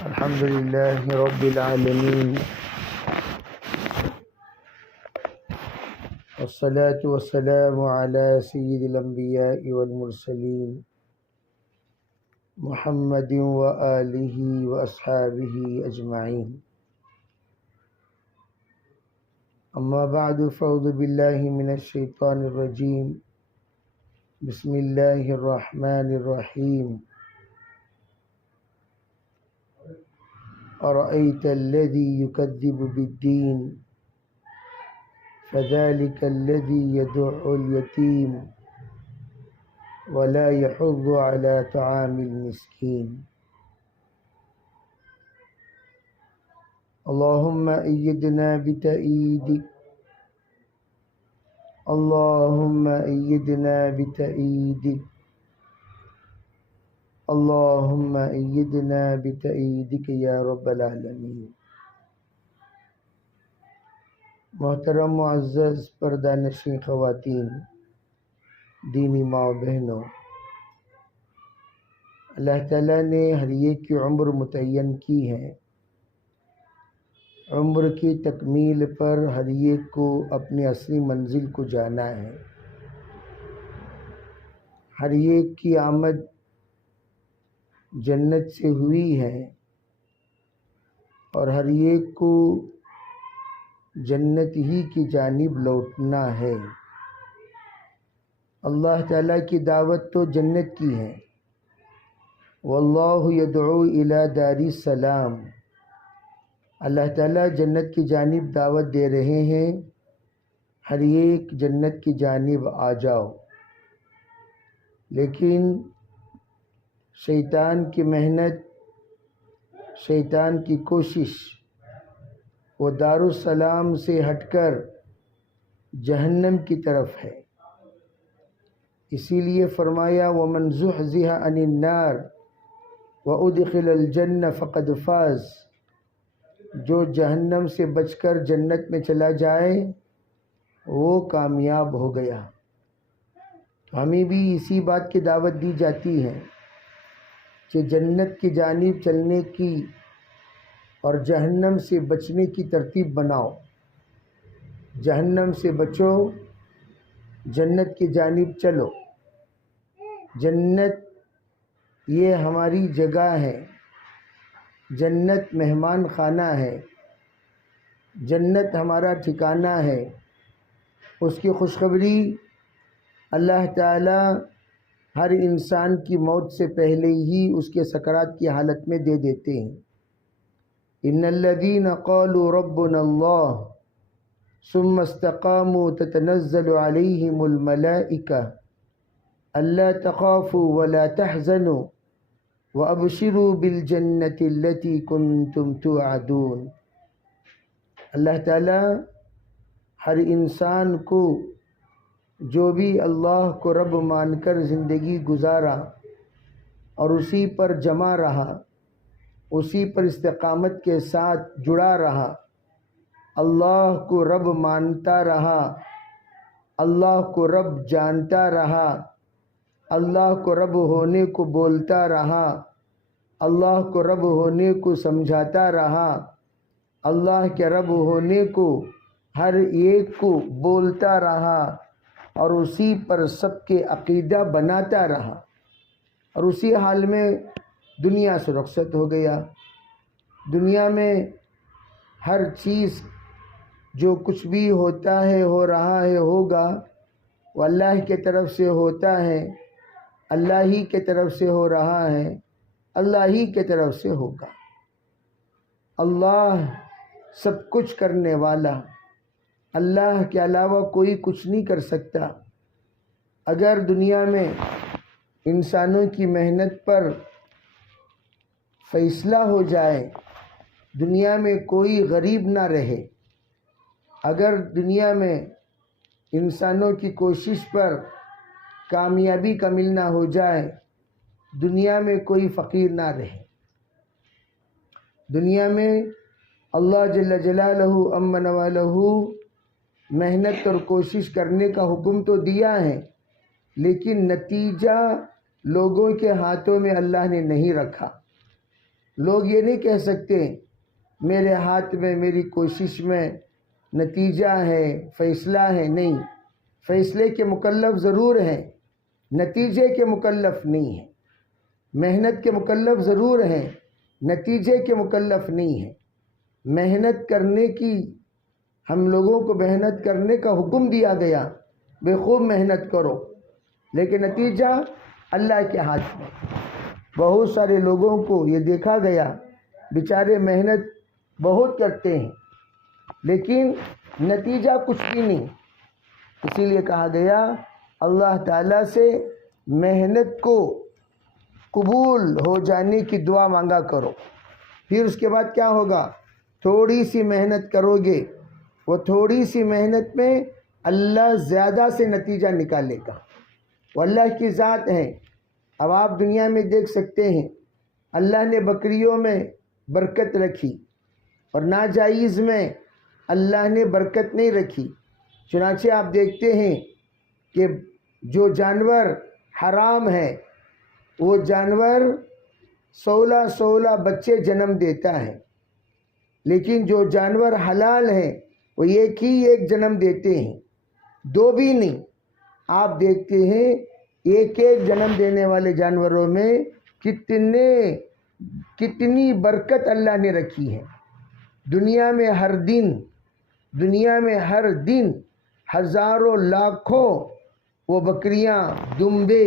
الحمد لله رب العالمين، والصلاة والسلام على سيد الأنبياء والمرسلين محمد وآله وأصحابه أجمعين. أما بعد، فأعوذ بالله من الشيطان الرجيم. بسم الله الرحمن الرحيم. أرأيت الذي يكذب بالدين فذلك الذي يدع اليتيم ولا يحض على طعام المسكين. اللهم أيدنا بتأييدك، اللهم أيدنا بتأييدك، اللهم أيدنا بتأييدك یا رب العالمین. محترم معزز پردہ نشین خواتین، دینی ماں و بہنوں، اللہ تعالیٰ نے ہر ایک کی عمر متعین کی ہے. عمر کی تکمیل پر ہر ایک کو اپنی اصلی منزل کو جانا ہے. ہر ایک کی آمد جنت سے ہوئی ہے اور ہر ایک کو جنت ہی کی جانب لوٹنا ہے. اللہ تعالیٰ کی دعوت تو جنت کی ہے. واللہ یدعو الی دار السلام. اللہ تعالیٰ جنت کی جانب دعوت دے رہے ہیں، ہر ایک جنت کی جانب آ جاؤ. لیکن شیطان کی محنت، شیطان کی کوشش، وہ دار السلام سے ہٹ کر جہنم کی طرف ہے. اسی لیے فرمایا وَمَنْ زُحْزِحَ عَنِ النَّارِ وَأُدْخِلَ الْجَنَّةَ فَقَدْ فَازَ. جو جہنم سے بچ کر جنت میں چلا جائے وہ کامیاب ہو گیا. تو ہمیں بھی اسی بات کی دعوت دی جاتی ہے کہ جنت کی جانب چلنے کی اور جہنم سے بچنے کی ترتیب بناؤ. جہنم سے بچو، جنت کی جانب چلو. جنت یہ ہماری جگہ ہے، جنت مہمان خانہ ہے، جنت ہمارا ٹھکانہ ہے. اس کی خوشخبری اللہ تعالی ہر انسان کی موت سے پہلے ہی اس کے سکرات کی حالت میں دے دیتے ہیں. ان الذین قالوا ربنا اللہ ثم استقاموا تتنزل علیہم الملائکہ الا تخافوا ولا تحزنوا وابشروا بالجنة التي کنتم توعدون. اللہ تعالی ہر انسان کو جو بھی اللہ کو رب مان کر زندگی گزارا اور اسی پر جمع رہا، اسی پر استقامت کے ساتھ جڑا رہا، اللہ کو رب مانتا رہا، اللہ کو رب جانتا رہا، اللہ کو رب ہونے کو بولتا رہا، اللہ کو رب ہونے کو سمجھاتا رہا، اللہ کے رب ہونے کو ہر ایک کو بولتا رہا اور اسی پر سب کے عقیدہ بناتا رہا، اور اسی حال میں دنیا سے رخصت ہو گیا. دنیا میں ہر چیز جو کچھ بھی ہوتا ہے، ہو رہا ہے، ہوگا، وہ اللہ کے طرف سے ہوتا ہے، اللہ ہی کے طرف سے ہو رہا ہے، اللہ ہی کے طرف سے ہوگا. اللہ سب کچھ کرنے والا، اللہ کے علاوہ کوئی کچھ نہیں کر سکتا. اگر دنیا میں انسانوں کی محنت پر فیصلہ ہو جائے، دنیا میں کوئی غریب نہ رہے، اگر دنیا میں انسانوں کی کوشش پر کامیابی کا ملنا ہو جائے، دنیا میں کوئی فقیر نہ رہے. دنیا میں اللہ جل جلالہ امن والہ محنت اور کوشش کرنے کا حکم تو دیا ہے، لیکن نتیجہ لوگوں کے ہاتھوں میں اللہ نے نہیں رکھا. لوگ یہ نہیں کہہ سکتے میرے ہاتھ میں، میری کوشش میں نتیجہ ہے، فیصلہ ہے. نہیں، فیصلے کے مکلف ضرور ہیں، نتیجے کے مکلف نہیں ہیں. محنت کے مکلف ضرور ہیں، نتیجے کے مکلف نہیں ہیں. محنت کرنے کی، ہم لوگوں کو محنت کرنے کا حکم دیا گیا، بے خوب محنت کرو، لیکن نتیجہ اللہ کے ہاتھ میں. بہت سارے لوگوں کو یہ دیکھا گیا بیچارے محنت بہت کرتے ہیں لیکن نتیجہ کچھ بھی نہیں. اسی لیے کہا گیا اللہ تعالیٰ سے محنت کو قبول ہو جانے کی دعا مانگا کرو. پھر اس کے بعد کیا ہوگا؟ تھوڑی سی محنت کرو گے، وہ تھوڑی سی محنت میں اللہ زیادہ سے نتیجہ نکالے گا. وہ اللہ کی ذات ہے. اب آپ دنیا میں دیکھ سکتے ہیں اللہ نے بکریوں میں برکت رکھی اور ناجائز میں اللہ نے برکت نہیں رکھی. چنانچہ آپ دیکھتے ہیں کہ جو جانور حرام ہے وہ جانور 16 بچے جنم دیتا ہے، لیکن جو جانور حلال ہیں وہ ایک ہی ایک جنم دیتے ہیں، 2 بھی نہیں. آپ دیکھتے ہیں ایک جنم دینے والے جانوروں میں کتنی برکت اللہ نے رکھی ہے. دنیا میں ہر دن ہزاروں لاکھوں وہ بکریاں، دمبے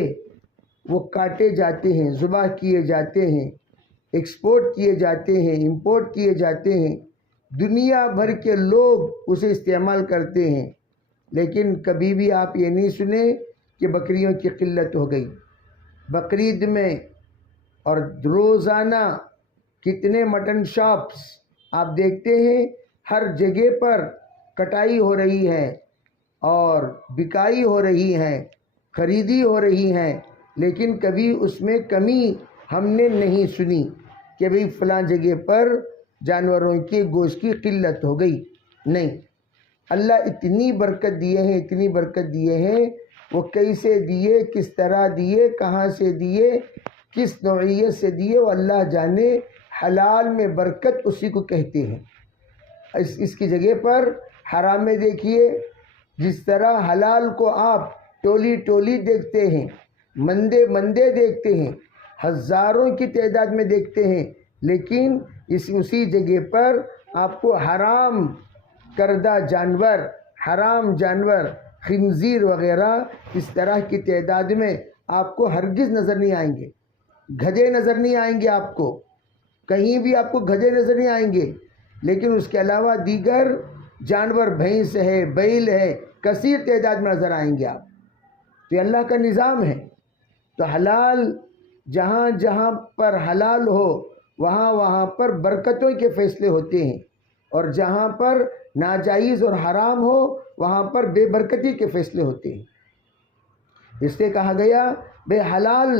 وہ کاٹے جاتے ہیں، ذبح کیے جاتے ہیں، ایکسپورٹ کیے جاتے ہیں، امپورٹ کیے جاتے ہیں. دنیا بھر کے لوگ اسے استعمال کرتے ہیں، لیکن کبھی بھی آپ یہ نہیں سنے کہ بکریوں کی قلت ہو گئی. بقرعید میں اور روزانہ کتنے مٹن شاپس آپ دیکھتے ہیں، ہر جگہ پر کٹائی ہو رہی ہے اور بکائی ہو رہی ہے، خریدی ہو رہی ہے، لیکن کبھی اس میں کمی ہم نے نہیں سنی کہ بھئی فلاں جگہ پر جانوروں کے گوشت کی قلت ہو گئی. نہیں، اللہ اتنی برکت دیے ہیں، اتنی برکت دیے ہیں. وہ کیسے دیے، کس طرح دیے، کہاں سے دیے، کس نوعیت سے دیے، وہ اللہ جانے. حلال میں برکت اسی کو کہتے ہیں. اس کی جگہ پر حرام میں دیکھیے، جس طرح حلال کو آپ ٹولی ٹولی دیکھتے ہیں، مندے مندے دیکھتے ہیں، ہزاروں کی تعداد میں دیکھتے ہیں، لیکن اسی جگہ پر آپ کو حرام کردہ جانور، حرام جانور، خنزیر وغیرہ اس طرح کی تعداد میں آپ کو ہرگز نظر نہیں آئیں گے. گدھے نظر نہیں آئیں گے آپ کو، کہیں بھی آپ کو گدھے نظر نہیں آئیں گے، لیکن اس کے علاوہ دیگر جانور، بھینس ہے، بیل ہے، کثیر تعداد میں نظر آئیں گے آپ. تو یہ اللہ کا نظام ہے. تو حلال جہاں جہاں پر حلال ہو وہاں پر برکتوں کے فیصلے ہوتے ہیں، اور جہاں پر ناجائز اور حرام ہو وہاں پر بے برکتی کے فیصلے ہوتے ہیں. اس سے کہا گیا بے حلال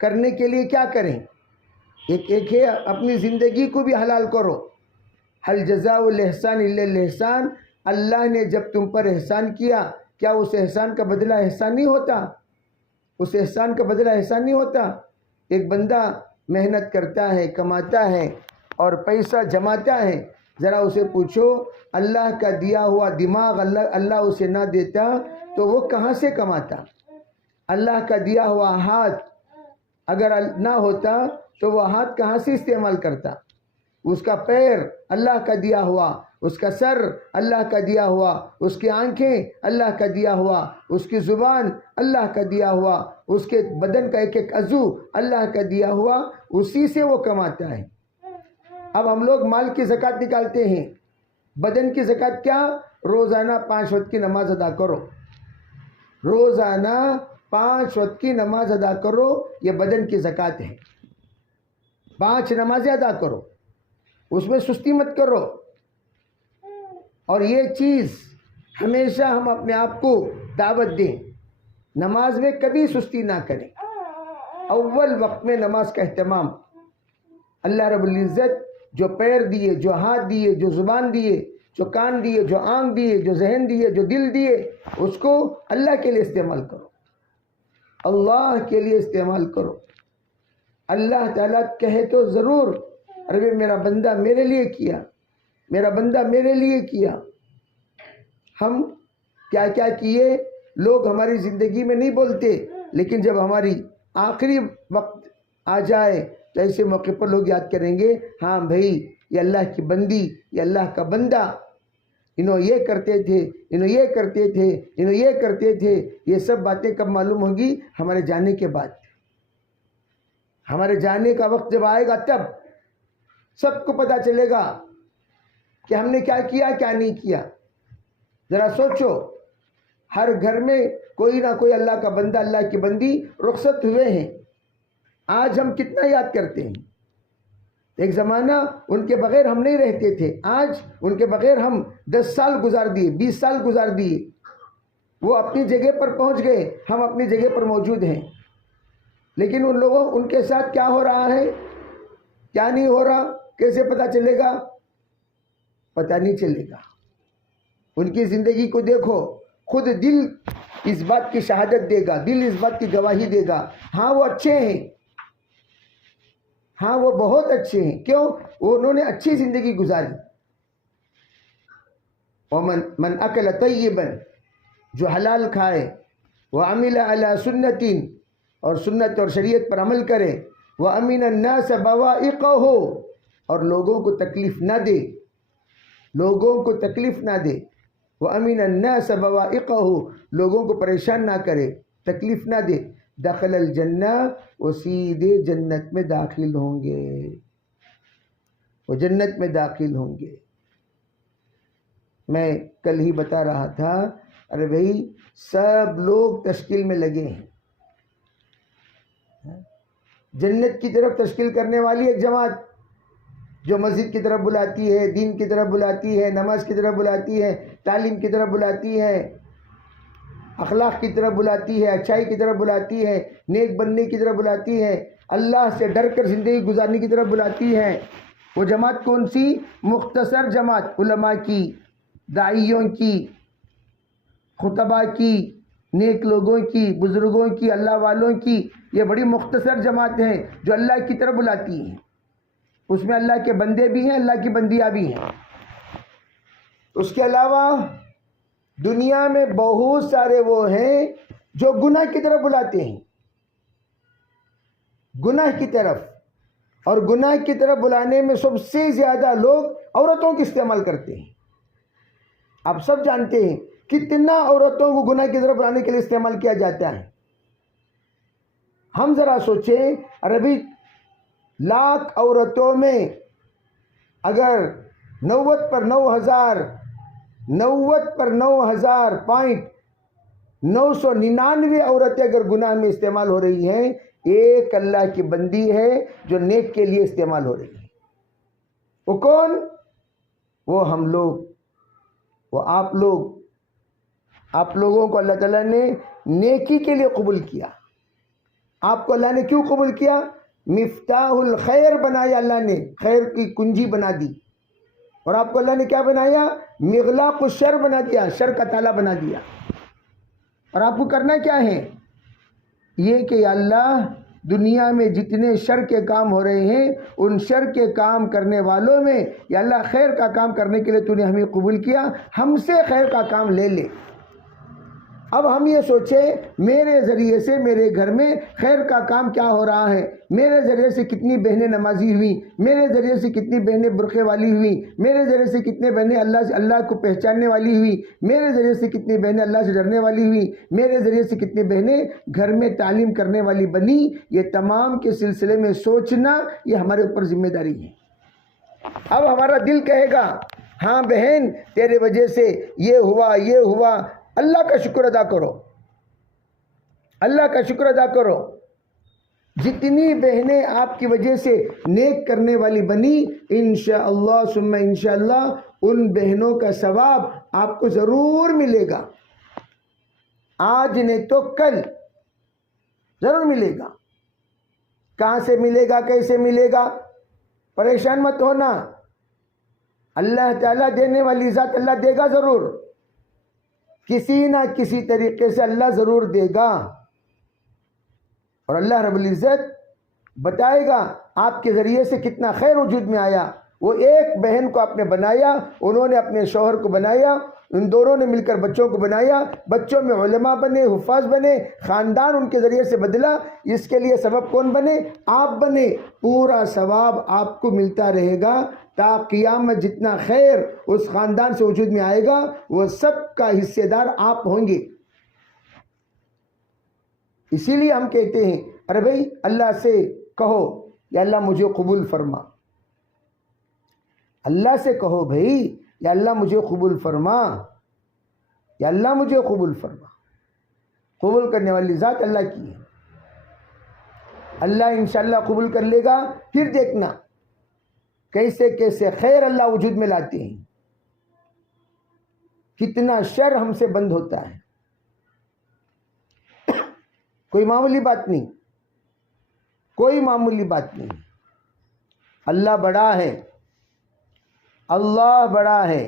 کرنے کے لیے کیا کریں؟ ایک ہے اپنی زندگی کو بھی حلال کرو. حل جزاء الاحسان الا الاحسان. اللہ نے جب تم پر احسان کیا، کیا اس احسان کا بدلہ احسان نہیں ہوتا؟ اس احسان کا بدلہ احسان نہیں ہوتا؟ ایک بندہ محنت کرتا ہے، کماتا ہے اور پیسہ جماتا ہے، ذرا اسے پوچھو اللہ کا دیا ہوا دماغ اللہ اسے نہ دیتا تو وہ کہاں سے کماتا؟ اللہ کا دیا ہوا ہاتھ اگر نہ ہوتا تو وہ ہاتھ کہاں سے استعمال کرتا؟ اس کا پیر اللہ کا دیا ہوا، اس کا سر اللہ کا دیا ہوا، اس کی آنکھیں اللہ کا دیا ہوا، اس کی زبان اللہ کا دیا ہوا، اس کے بدن کا ایک ایک عضو اللہ کا دیا ہوا، اسی سے وہ کماتا ہے. اب ہم لوگ مال کی زکوٰۃ نکالتے ہیں. بدن کی زکوٰۃ کیا؟ روزانہ 5 وقت کی نماز ادا کرو. روزانہ 5 وقت کی نماز ادا کرو، یہ بدن کی زکوٰۃ ہے. 5 نمازیں ادا کرو، اس میں سستی مت کرو. اور یہ چیز ہمیشہ ہم اپنے آپ کو دعوت دیں، نماز میں کبھی سستی نہ کریں. اول وقت میں نماز کا اہتمام. اللہ رب العزت جو پیر دیے، جو ہاتھ دیے، جو زبان دیے، جو کان دیے، جو آنکھ دیے، جو ذہن دیے، جو دل دیے، اس کو اللہ کے لیے استعمال کرو، اللہ کے لیے استعمال کرو. اللہ تعالیٰ کہے تو ضرور ارے بھائی میرا بندہ میرے لیے کیا، میرا بندہ میرے لیے کیا. ہم کیا کیا کیے لوگ ہماری زندگی میں نہیں بولتے، لیکن جب ہماری آخری وقت آ جائے تو ایسے موقع پر لوگ یاد کریں گے، ہاں بھائی یہ اللہ کی بندی، یہ اللہ کا بندہ، انہوں یہ کرتے تھے، انہوں یہ کرتے تھے، انہوں یہ کرتے تھے. یہ سب باتیں کب معلوم ہوگی؟ ہمارے جانے کے بعد. ہمارے جانے کا وقت جب آئے گا تب سب کو پتہ چلے گا کہ ہم نے کیا کیا کیا نہیں کیا. ذرا سوچو، ہر گھر میں کوئی نہ کوئی اللہ کا بندہ، اللہ کی بندی رخصت ہوئے ہیں. آج ہم کتنا یاد کرتے ہیں. ایک زمانہ ان کے بغیر ہم نہیں رہتے تھے، آج ان کے بغیر ہم 10 سال گزار دیے، 20 سال گزار دیے. وہ اپنی جگہ پر پہنچ گئے، ہم اپنی جگہ پر موجود ہیں. لیکن ان لوگوں ان کے ساتھ کیا ہو رہا ہے، کیا نہیں ہو رہا، کیسے پتہ چلے گا؟ پتہ نہیں چلے گا. ان کی زندگی کو دیکھو، خود دل اس بات کی شہادت دے گا، دل اس بات کی گواہی دے گا، ہاں وہ اچھے ہیں، ہاں وہ بہت اچھے ہیں. کیوں؟ انہوں نے اچھی زندگی گزاری. ومن اکل طیبا، جو حلال کھائے، وعمل علی سنت، اور سنت اور شریعت پر عمل کرے، وامن الناس بوائقہ، اور لوگوں کو تکلیف نہ دے، لوگوں کو تکلیف نہ دے. وامن الناس بوائقہ، لوگوں کو پریشان نہ کرے، تکلیف نہ دے. دخل الجنہ، وہ سیدھے جنت میں داخل ہوں گے، وہ جنت میں داخل ہوں گے. میں کل ہی بتا رہا تھا، ارے بھائی سب لوگ تشکیل میں لگے ہیں. جنت کی طرف تشکیل کرنے والی ایک جماعت جو مسجد کی طرف بلاتی ہے، دین کی طرف بلاتی ہے، نماز کی طرف بلاتی ہے، تعلیم کی طرف بلاتی ہے، اخلاق کی طرف بلاتی ہے، اچھائی کی طرف بلاتی ہے، نیک بننے کی طرف بلاتی ہے، اللہ سے ڈر کر زندگی گزارنے کی طرف بلاتی ہے. وہ جماعت کون سی؟ مختصر جماعت، علماء کی، داعیوں کی، خطبہ کی، نیک لوگوں کی، بزرگوں کی، اللہ والوں کی. یہ بڑی مختصر جماعت ہیں جو اللہ کی طرف بلاتی ہیں. اس میں اللہ کے بندے بھی ہیں، اللہ کی بندیاں بھی ہیں. اس کے علاوہ دنیا میں بہت سارے وہ ہیں جو گناہ کی طرف بلاتے ہیں، گناہ کی طرف. اور گناہ کی طرف بلانے میں سب سے زیادہ لوگ عورتوں کو استعمال کرتے ہیں. آپ سب جانتے ہیں کتنا عورتوں کو گناہ کی طرف بلانے کے لیے استعمال کیا جاتا ہے. ہم ذرا سوچیں، عربی 1,00,000 عورتوں میں اگر 90 پر 9,999 عورتیں اگر گناہ میں استعمال ہو رہی ہیں، ایک اللہ کی بندی ہے جو نیک کے لیے استعمال ہو رہی ہے. وہ کون؟ وہ ہم لوگ، وہ آپ لوگ. آپ لوگوں کو اللہ تعالیٰ نے نیکی کے لیے قبول کیا. آپ کو اللہ نے کیوں قبول کیا؟ مفتاح الخیر بنایا اللہ نے، خیر کی کنجی بنا دی. اور آپ کو اللہ نے کیا بنایا؟ مغلاق الشر بنا دیا، شر کا تالا بنا دیا. اور آپ کو کرنا کیا ہے؟ یہ کہ یا اللہ دنیا میں جتنے شر کے کام ہو رہے ہیں ان شر کے کام کرنے والوں میں یا اللہ خیر کا کام کرنے کے لیے تو نے ہمیں قبول کیا، ہم سے خیر کا کام لے لے. اب ہم یہ سوچیں میرے ذریعے سے میرے گھر میں خیر کا کام کیا ہو رہا ہے، میرے ذریعے سے کتنی بہنیں نمازی ہوئی، میرے ذریعے سے کتنی بہنیں برقعے والی ہوئی، میرے ذریعے سے کتنے بہنیں اللہ کو پہچاننے والی ہوئی، میرے ذریعے سے کتنی بہنیں اللہ سے ڈرنے والی ہوئی، میرے ذریعے سے کتنی بہنیں گھر میں تعلیم کرنے والی بنی. یہ تمام کے سلسلے میں سوچنا یہ ہمارے اوپر ذمہ داری ہے. اب ہمارا دل کہے گا ہاں بہن تیرے وجہ سے یہ ہوا یہ ہوا، اللہ کا شکر ادا کرو، اللہ کا شکر ادا کرو. جتنی بہنیں آپ کی وجہ سے نیک کرنے والی بنی، انشاءاللہ ثم انشاءاللہ ان بہنوں کا ثواب آپ کو ضرور ملے گا. آج نہیں تو کل ضرور ملے گا. کہاں سے ملے گا، کیسے ملے گا؟ پریشان مت ہونا، اللہ تعالیٰ دینے والی ذات، اللہ دے گا ضرور، کسی نہ کسی طریقے سے اللہ ضرور دے گا. اور اللہ رب العزت بتائے گا آپ کے ذریعے سے کتنا خیر وجود میں آیا. وہ ایک بہن کو آپ نے بنایا, انہوں نے اپنے شوہر کو بنایا, ان دونوں نے مل کر بچوں کو بنایا, بچوں میں علماء بنے, حفاظ بنے, خاندان ان کے ذریعے سے بدلا. اس کے لیے سبب کون بنے؟ آپ بنے. پورا ثواب آپ کو ملتا رہے گا تا قیامت. جتنا خیر اس خاندان سے وجود میں آئے گا وہ سب کا حصے دار آپ ہوں گے. اسی لیے ہم کہتے ہیں ارے بھائی اللہ سے کہو یا اللہ مجھے قبول فرما. اللہ سے کہو بھائی یا اللہ مجھے قبول فرما, یا اللہ مجھے قبول فرما. قبول کرنے والی ذات اللہ کی ہے. اللہ انشاءاللہ قبول کر لے گا. پھر دیکھنا کیسے کیسے خیر اللہ وجود میں لاتے ہیں, کتنا شر ہم سے بند ہوتا ہے. کوئی معمولی بات نہیں, کوئی معمولی بات نہیں. اللہ بڑا ہے, اللہ بڑا ہے,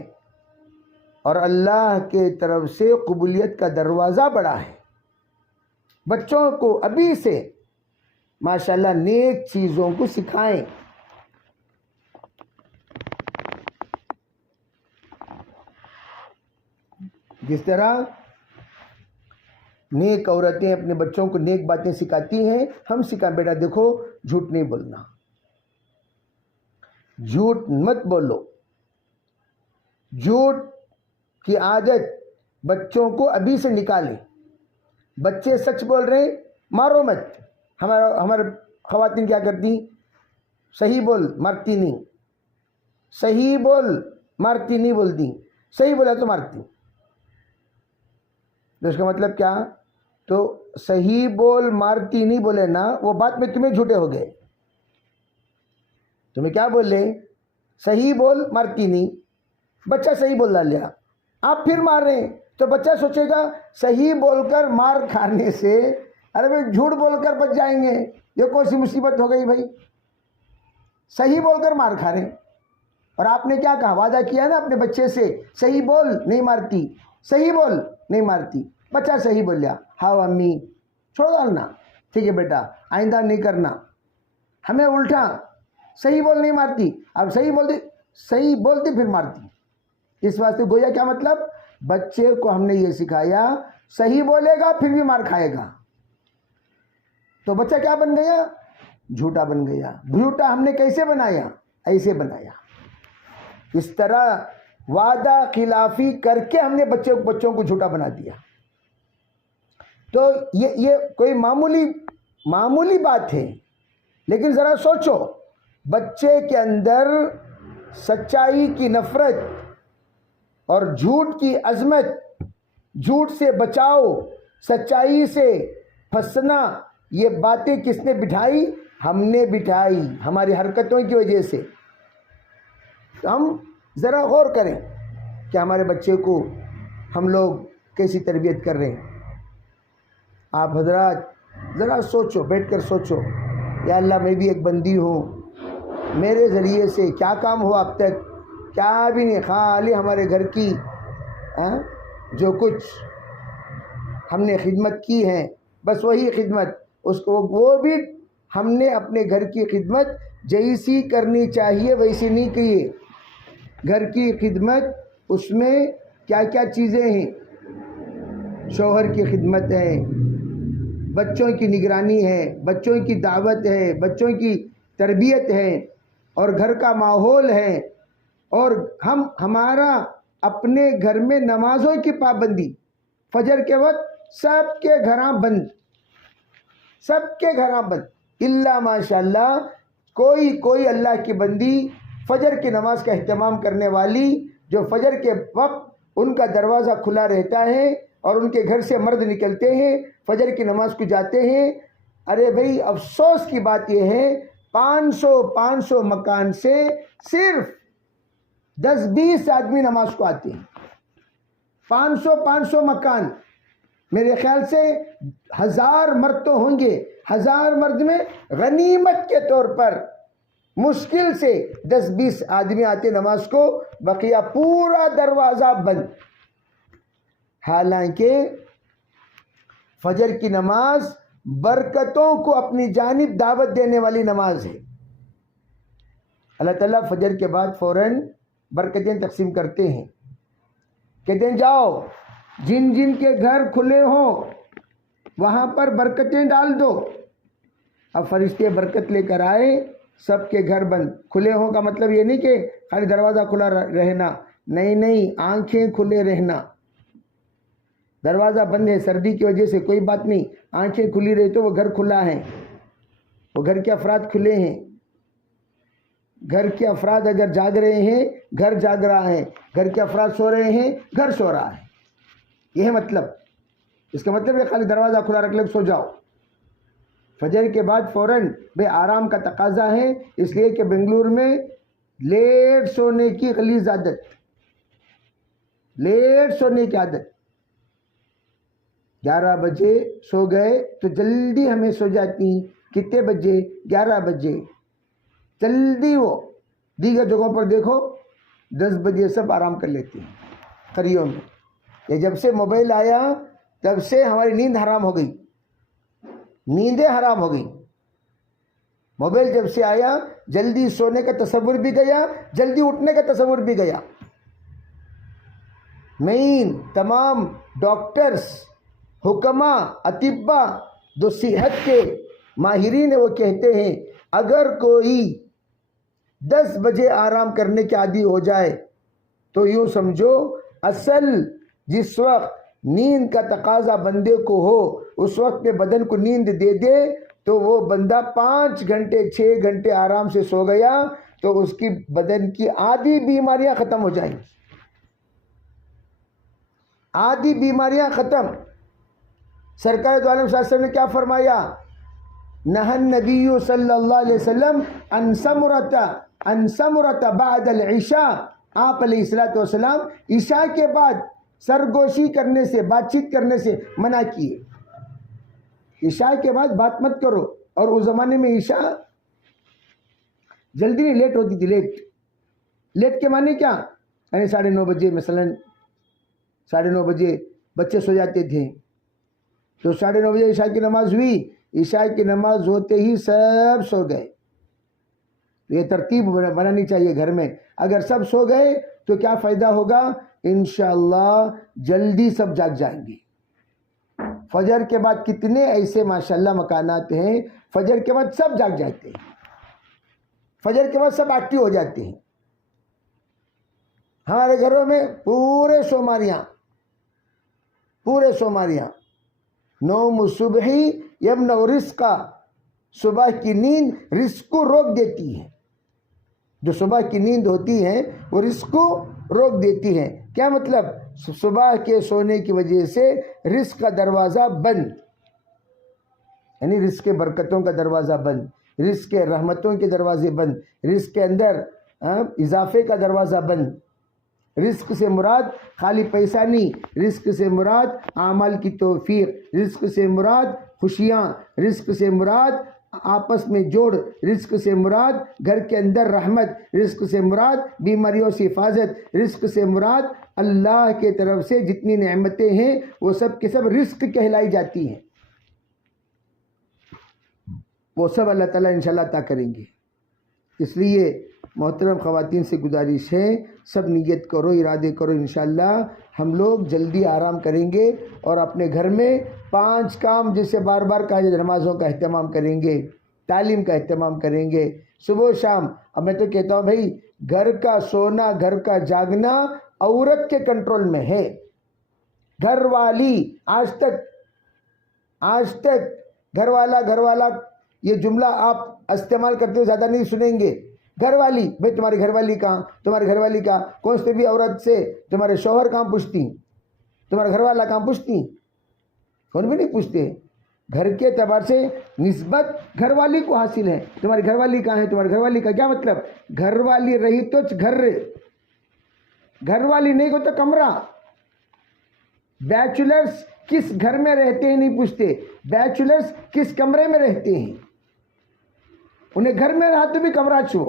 اور اللہ کے طرف سے قبولیت کا دروازہ بڑا ہے. بچوں کو ابھی سے ماشاءاللہ نیک چیزوں کو سکھائیں. جس طرح نیک عورتیں اپنے بچوں کو نیک باتیں سکھاتی ہیں, ہم سکھائیں بیٹا دیکھو جھوٹ نہیں بولنا, جھوٹ مت بولو. جھوٹ کی عادت بچوں کو ابھی سے نکالیں. بچے سچ بول رہے ہیں مارو مت. ہمارے خواتین کیا کرتی؟ صحیح بول مارتی نہیں, صحیح بول مارتی نہیں بولتی, صحیح بولا تو مارتی. تو اس کا مطلب کیا؟ تو صحیح بول مارتی نہیں بولے نا, وہ بات میں تمہیں جھوٹے ہو گئے. تمہیں کیا بول رہے؟ صحیح بول مارتی نہیں. بچہ صحیح بول ڈالیا, آپ پھر مار رہے ہیں, تو بچہ سوچے گا صحیح بول کر مار کھانے سے ارے بھائی جھوٹ بول کر بچ جائیں گے, یہ کون سی مصیبت ہو گئی بھائی. صحیح بول کر مار کھا رہے ہیں, اور آپ نے کیا کہا؟ وعدہ کیا نا اپنے بچے سے صحیح بول نہیں مارتی, صحیح بول نہیں مارتی. بچہ صحیح بولیا, ہاں امی چھوڑ ڈالنا, ٹھیک ہے بیٹا آئندہ نہیں کرنا. ہمیں الٹا صحیح بول نہیں مارتی, اب صحیح بولتی پھر مارتی. اس واسطے گویا کیا مطلب؟ بچے کو ہم نے یہ سکھایا صحیح بولے گا پھر بھی مار کھائے گا. تو بچہ کیا بن گیا؟ جھوٹا بن گیا. جھوٹا ہم نے کیسے بنایا؟ ایسے بنایا. اس طرح وعدہ خلافی کر کے ہم نے بچوں کو جھوٹا بنا دیا. تو یہ کوئی معمولی بات ہے, لیکن ذرا سوچو بچے کے اندر سچائی کی نفرت اور جھوٹ کی عظمت, جھوٹ سے بچاؤ, سچائی سے پھنسنا, یہ باتیں کس نے بٹھائی؟ ہم نے بٹھائی ہماری حرکتوں کی وجہ سے. ہم ذرا غور کریں کہ ہمارے بچے کو ہم لوگ کیسی تربیت کر رہے ہیں. آپ حضرات ذرا سوچو, بیٹھ کر سوچو, یا اللہ میں بھی ایک بندی ہوں, میرے ذریعے سے کیا کام ہوا اب تک؟ کیا بھی نہیں, خالی ہمارے گھر کی جو کچھ ہم نے خدمت کی ہے بس وہی خدمت, اس کو وہ بھی ہم نے اپنے گھر کی خدمت جیسی کرنی چاہیے ویسی نہیں کی. گھر کی خدمت اس میں کیا کیا چیزیں ہیں؟ شوہر کی خدمت ہے, بچوں کی نگرانی ہے, بچوں کی دعوت ہے, بچوں کی تربیت ہے, اور گھر کا ماحول ہے, اور ہمارا اپنے گھر میں نمازوں کی پابندی. فجر کے وقت سب کے گھراں بند, سب کے گھراں بند, الا ماشاءاللہ کوئی اللہ کی بندی فجر کی نماز کا اہتمام کرنے والی, جو فجر کے وقت ان کا دروازہ کھلا رہتا ہے اور ان کے گھر سے مرد نکلتے ہیں, فجر کی نماز کو جاتے ہیں. ارے بھائی افسوس کی بات یہ ہے 500 مکان سے صرف 10-20 آدمی نماز کو آتے ہیں. 500 مکان, میرے خیال سے 1000 مرد تو ہوں گے. 1000 مرد میں غنیمت کے طور پر مشکل سے 10-20 آدمی آتے نماز کو, بقیہ پورا دروازہ بند. حالانکہ فجر کی نماز برکتوں کو اپنی جانب دعوت دینے والی نماز ہے۔ اللہ تعالیٰ فجر کے بعد فوراً برکتیں تقسیم کرتے ہیں، کہتے ہیں جاؤ جن جن کے گھر کھلے ہوں وہاں پر برکتیں ڈال دو۔ اب فرشتے برکت لے کر آئے، سب کے گھر بند۔ کھلے ہوں کا مطلب یہ نہیں کہ خالی دروازہ کھلا رہنا، نہیں، آنکھیں کھلے رہنا۔ دروازہ بند ہے سردی کی وجہ سے کوئی بات نہیں، آنکھیں کھلی رہی تو وہ گھر کھلا ہے، وہ گھر کے افراد کھلے ہیں۔ گھر کے افراد اگر جاگ رہے ہیں گھر جاگ رہا ہے، گھر کے افراد سو رہے ہیں گھر سو رہا ہے، یہ ہے مطلب۔ اس کا مطلب ہے خالی دروازہ کھلا رکھ لے سو جاؤ۔ فجر کے بعد فوراً بے آرام کا تقاضا ہے، اس لیے کہ بنگلور میں لیٹ سونے کی غلیظ عادت، لیٹ سونے کی عادت۔ 11 بجے سو گئے تو جلدی ہمیں سو جاتی، کتنے بجے؟ 11 بجے جلدی۔ وہ دیگر جگہوں پر دیکھو 10 بجے سب آرام کر لیتے ہیں قریوں میں۔ یہ جب سے موبائل آیا تب سے ہماری نیند حرام ہو گئی، نیندیں حرام ہو گئی۔ موبائل جب سے آیا جلدی سونے کا تصور بھی گیا، جلدی اٹھنے کا تصور بھی گیا۔ تمام ڈاکٹرز، حکما، اطباء، جو صحت کے ماہرین ہیں، وہ کہتے ہیں اگر کوئی 10 بجے آرام کرنے کے عادی ہو جائے تو یوں سمجھو اصل جس وقت نیند کا تقاضا بندے کو ہو اس وقت میں بدن کو نیند دے دے تو وہ بندہ 5 گھنٹے 6 گھنٹے آرام سے سو گیا تو اس کی بدن کی آدھی بیماریاں ختم ہو جائیں، آدھی بیماریاں ختم۔ سرکار دو عالم صلی اللہ علیہ وسلم نے کیا فرمایا؟ نہى النبی صلی اللہ علیہ وسلم عن سمرۃ بعد العشاء۔ آپ علیہ السلام عشاء کے بعد سرگوشی کرنے سے، بات چیت کرنے سے منع کیے۔ عشاء کے بعد بات مت کرو، اور اس زمانے میں عشاء جلدی نہیں، لیٹ ہوتی تھی۔ لیٹ کے معنی کیا؟ یعنی 9:30 بجے، مثلاً 9:30 بجے بچے سو جاتے تھے تو 9:30 بجے عشاء کی نماز ہوئی، عشاء کی نماز ہوتے ہی سب سو گئے۔ یہ ترتیب بنانی چاہیے گھر میں۔ اگر سب سو گئے تو کیا فائدہ ہوگا؟ انشاءاللہ جلدی سب جاگ جائیں گے۔ فجر کے بعد کتنے ایسے ماشاءاللہ مکانات ہیں، فجر کے بعد سب جاگ جاتے ہیں، فجر کے بعد سب ایکٹیو ہو جاتے ہیں۔ ہمارے گھروں میں پورے سوماریاں نوم صبحی یمنع رزقا، صبح کی نیند رزق کو روک دیتی ہے۔ جو صبح کی نیند ہوتی ہے وہ رزق کو روک دیتی ہے۔ کیا مطلب؟ صبح کے سونے کی وجہ سے رزق کا دروازہ بند، یعنی رزق کے برکتوں کا دروازہ بند، رزق کے رحمتوں کے دروازے بند، رزق کے اندر اضافے کا دروازہ بند۔ رزق سے مراد خالی پیسہ نہیں، رزق سے مراد اعمال کی توفیق، رزق سے مراد خوشیاں، رزق سے مراد آپس میں جوڑ، رزق سے مراد گھر کے اندر رحمت، رزق سے مراد بیماریوں سے حفاظت، رزق سے مراد اللہ کے طرف سے جتنی نعمتیں ہیں وہ سب کے سب رزق کہلائی جاتی ہیں۔ وہ سب اللہ تعالیٰ انشاءاللہ عطا کریں گے۔ اس لیے محترم خواتین سے گزارش ہے، سب نیت کرو، ارادے کرو، انشاءاللہ ہم لوگ جلدی آرام کریں گے اور اپنے گھر میں 5 کام جیسے بار بار کہا جائے، نمازوں کا اہتمام کریں گے، تعلیم کا اہتمام کریں گے، صبح و شام۔ اب میں تو کہتا ہوں بھائی، گھر کا سونا، گھر کا جاگنا عورت کے کنٹرول میں ہے۔ گھر والی آج تک گھر والا یہ جملہ آپ استعمال کرتے ہوئے زیادہ نہیں سنیں گے۔ گھر والی، بھائی تمہاری گھر والی کہاں؟ تمہاری گھر والی کا کون سے بھی عورت سے تمہارے شوہر کہاں پوچھتی، تمہارا گھر والا کہاں پوچھتی؟ کون بھی نہیں پوچھتے۔ گھر کے اعتبار سے نسبت گھر والی کو حاصل ہے۔ تمہاری گھر والی کہاں ہے؟ تمہاری گھر والی کا کیا مطلب؟ گھر والی رہی تو گھر والی نہیں کو تو کمرہ۔ بیچلرز کس گھر میں رہتے ہیں نہیں پوچھتے، بیچلرز کس کمرے میں رہتے ہیں۔ انہیں گھر میں رہا تو بھی کمرہ چھو،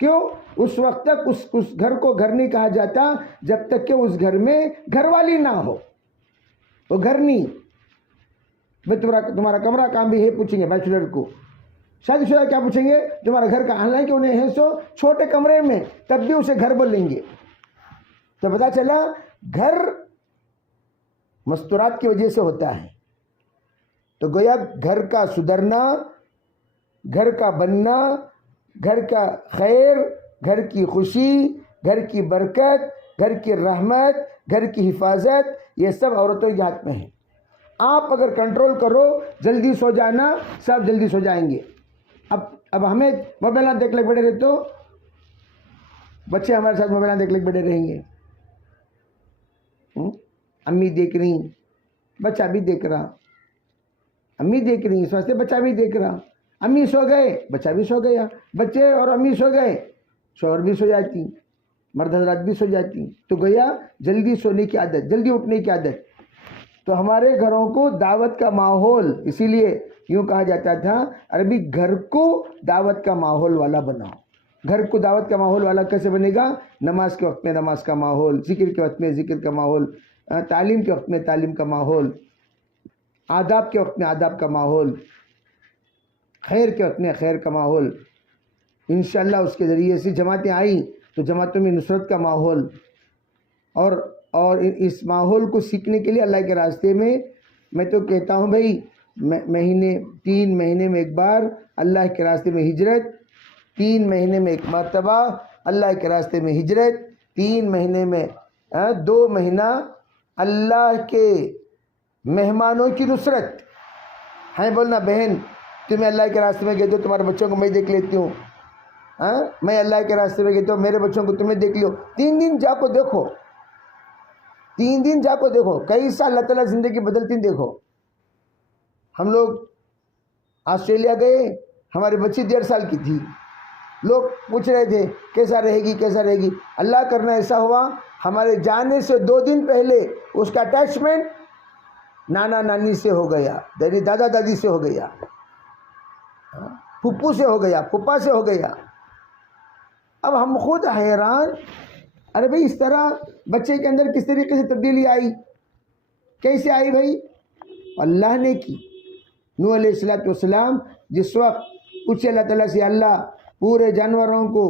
کیوں؟ اس وقت تک اس گھر کو گھر نہیں کہا جاتا جب تک کہ اس گھر میں گھر والی نہ ہو، وہ گھر نہیں۔ بھائی تمہارا کمرہ کام بھی ہے پوچھیں گے بیچلر کو. شادی شدہ کیا پوچھیں گے؟ تمہارا گھر کا، حالانکہ انہیں ہے سو چھوٹے کمرے میں تب بھی اسے گھر بولیں گے. تو پتا چلا گھر مستورات کی وجہ سے ہوتا ہے. تو گویا گھر کا سدھرنا، گھر کا بننا، گھر کا خیر، گھر کی خوشی، گھر کی برکت، گھر کی رحمت، گھر کی حفاظت، یہ سب عورتوں کے ہاتھ میں ہے. آپ اگر کنٹرول کرو، جلدی سو جانا، سب جلدی سو جائیں گے. اب ہمیں موبائل دیکھ لے بیٹھے رہے تو بچے ہمارے ساتھ موبائل دیکھ لے بیٹھے رہیں گے. امی دیکھ رہی، بچہ بھی دیکھ رہا. امی دیکھ رہی اس واسطے بچہ بھی دیکھ رہا. امی سو گئے، بچہ بھی سو گیا. بچے اور امی سو گئے، شوہر بھی سو جاتی، مرد حضرات بھی سو جاتی. تو گویا جلدی سونے کی عادت، جلدی اٹھنے کی عادت. تو ہمارے گھروں کو دعوت کا ماحول، اسی لیے یوں کہا جاتا تھا عربی گھر کو دعوت کا ماحول والا بناؤ. گھر کو دعوت کا ماحول والا کیسے بنے گا؟ نماز کے وقت میں نماز کا ماحول، ذکر کے وقت میں ذکر کا ماحول، تعلیم کے وقت میں تعلیم کا ماحول، آداب کے وقت میں آداب کا ماحول، خیر کے وقت میں خیر کا ماحول. انشاءاللہ اس کے ذریعے سے جماعتیں آئیں تو جماعتوں میں نصرت کا ماحول. اور اس ماحول کو سیکھنے کے لیے اللہ کے راستے میں تو کہتا ہوں بھائی 3 مہینے میں ایک بار اللہ کے راستے میں ہجرت، 3 مہینے میں ایک مرتبہ اللہ کے راستے میں ہجرت، 3 مہینے میں 2 مہینہ اللہ کے مہمانوں کی نصرت ہے. بولنا بہن تمہیں اللہ کے راستے میں گئے تو تمہارے بچوں کو میں دیکھ لیتی ہوں، میں اللہ کے راستے میں گئی تو میرے بچوں کو تمہیں دیکھ لیو. 3 دن جا کو دیکھو، 3 دن جا کو دیکھو کیسا اللہ تعالیٰ زندگی بدلتی دیکھو. ہم لوگ آسٹریلیا گئے، ہماری بچی 1.5 سال کی تھی. لوگ پوچھ رہے تھے کیسا رہے گی کیسا رہے گی. اللہ کرنا ایسا ہوا ہمارے جانے سے 2 دن پہلے اس کا اٹیچمنٹ نانا نانی سے ہو گیا، دادا دادی سے ہو گیا، پھپھو سے ہو گیا، پھپھا سے ہو گیا. اب ہم خود حیران، ارے بھائی اس طرح بچے کے اندر کس طریقے سے تبدیلی آئی؟ کیسے آئی بھائی؟ اللہ نے کی. نوح علیہ السلام جس وقت پوچھے اللہ تعالیٰ سے، اللہ پورے جانوروں کو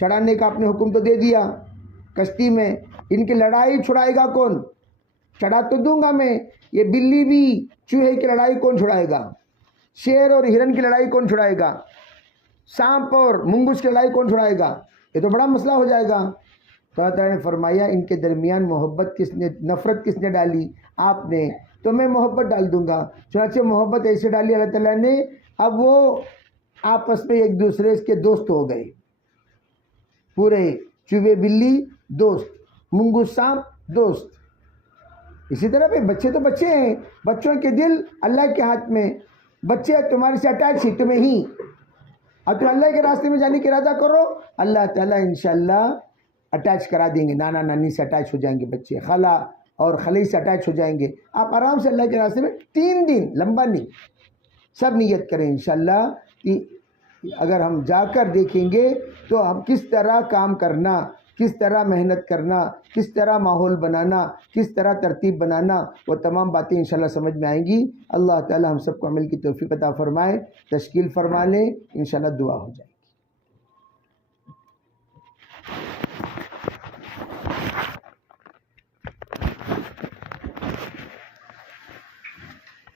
چڑھانے کا اپنے حکم تو دے دیا کشتی میں، ان کی لڑائی چھڑائے گا کون؟ چڑھا تو دوں گا میں، یہ بلی بھی چوہے کی لڑائی کون چھڑائے گا؟ شیر اور ہرن کی لڑائی کون چھڑائے گا؟ سانپ اور منگوس کی لڑائی کون چھڑائے گا؟ یہ تو بڑا مسئلہ ہو جائے گا. تو اللہ تعالیٰ نے فرمایا ان کے درمیان محبت کس نے، نفرت کس نے ڈالی؟ آپ نے. تو میں محبت ڈال دوں گا. چنانچہ محبت ایسے ڈالی اللہ تعالیٰ نے، اب وہ آپس میں ایک دوسرے کے دوست ہو گئے. پورے چوہے بلی دوست، منگوس سانپ دوست. اسی طرح پہ بچے تو بچے ہیں، بچوں کے دل اللہ کے ہاتھ میں. بچے تمہارے سے اٹیچ ہی تمہیں ہی. اب تم اللہ کے راستے میں جانے کا ارادہ کرو، اللہ تعالیٰ انشاءاللہ اٹیچ کرا دیں گے. نانا نانی سے اٹیچ ہو جائیں گے بچے، خالہ اور خلی سے اٹیچ ہو جائیں گے. آپ آرام سے اللہ کے راستے میں 3 دن، لمبا نہیں، سب نیت کریں انشاءاللہ. اگر ہم جا کر دیکھیں گے تو ہم کس طرح کام کرنا، کس طرح محنت کرنا، کس طرح ماحول بنانا، کس طرح ترتیب بنانا، وہ تمام باتیں انشاءاللہ سمجھ میں آئیں گی. اللہ تعالی ہم سب کو عمل کی توفیق عطا فرمائے، تشکیل فرما لیں، انشاءاللہ دعا ہو جائے.